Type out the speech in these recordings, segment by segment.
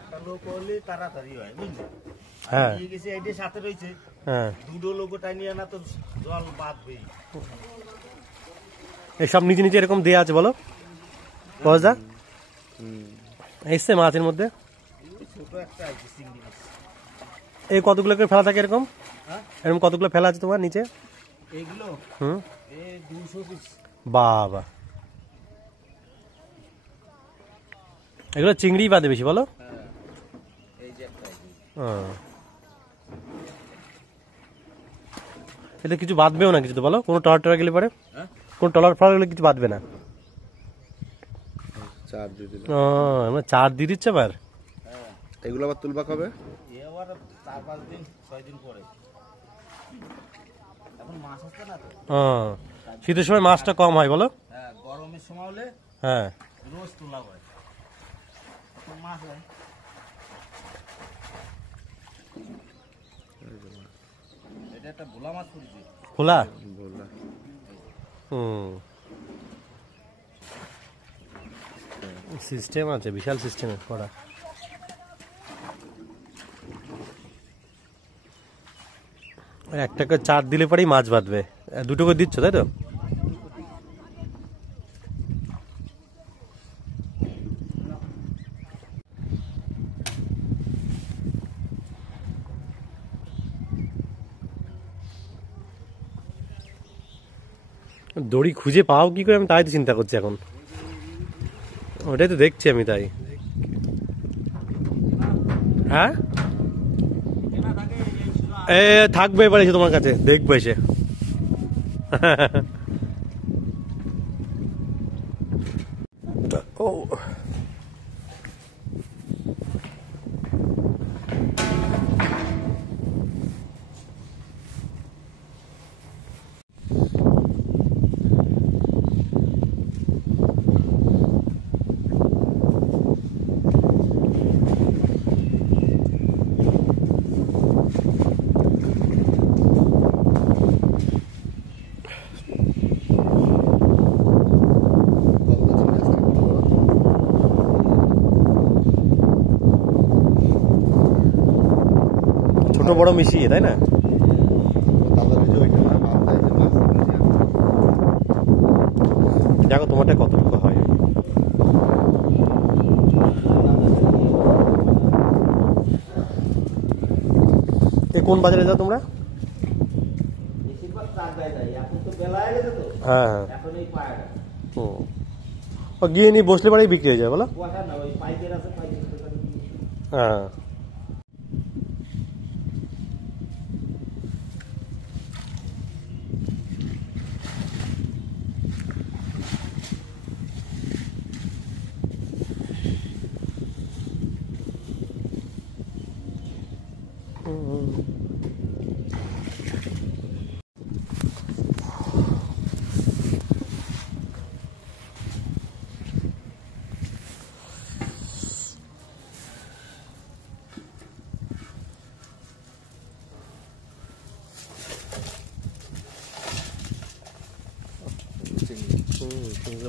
একটা লোক হলে তাড়াতাড়ি হয় বুঝলি। হ্যাঁ নিয়ে গেছে এইটা সাথে রয়েছে, হ্যাঁ দুটো লোক টানিয়ে না তো জল বাঁধবেই। এসব নিচে নিচে এরকম দেয়া আছে বলো বজদা এসছে মাছের মধ্যে ছোট একটা আছে চিংড়ি মাছ। এই কতগুলো করে ফেলা থাকে এরকম? হ্যাঁ এরকম কতগুলো ফেলা আছে তোমার নিচে? এইগুলো হুম 200 পিস। বাবা এগুলো চিংড়ি বাদে বেশি বলো? হ্যাঁ এই যে একটা এতে কিছু বাঁধবেও না কিছু তো বলো? কোনো টলার গেলে পরে কোনো টলার ফলার গেলে কিছু বাঁধবে না? চার দিয়ে দিচ্ছে আবার। এগুলো আবার তুলবা কবে? আবার 4-5 দিন 6 দিন পরে। এখন মাছ আসছে না তো। শীতের সময় মাছটা কম হয় বলো? হ্যাঁ গরমের সময় হলে হ্যাঁ রোজ তোলা হয়, এখন মাছ হয়। এটা একটা ভোলা মাছ পড়ছে। খোলা বললা সিস্টেম আছে, বিশাল সিস্টেমে করা। একটা করে চার দিলে পরেই মাছ বাঁধবে, দুটো করে দিচ্ছ তাই তো? দড়ি খুঁজে পাও কি করে, আমি তাই তো চিন্তা করছি এখন। ওটাই তো দেখছি আমি, তাই। হ্যাঁ এ থাকবে এবার এসে তোমার কাছে দেখবো এসে। ও ছোট বড় মিশিয়ে তাই না? দেখো তোমারটা কতটুকু হয়। কোন বাজারে যাও তোমরা? হ্যাঁ হ্যাঁ গিয়ে নিয়ে বসলে পরেই বিক্রি হয়ে যায় বলো? হ্যাঁ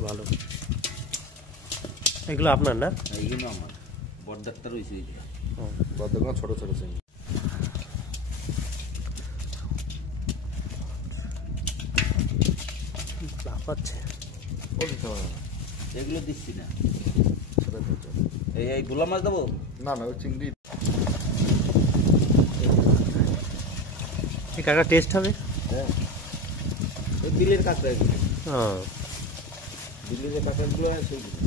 ভালো। এগুলো আপনার না? এইগুলো আমার বড়দারটা রয়েছে। বড়দার ছোট ছোট চিংড়ি। এগুলো দিচ্ছি না, এই ভোলা মাছ দেবো না না ওই চিংড়ি। এই কাঁকড়া টেস্ট হবে? হ্যাঁ ওই বিলের কাঁকড়া, এগুলো বিলের কাঁকড়াগুলো সেইগুলো।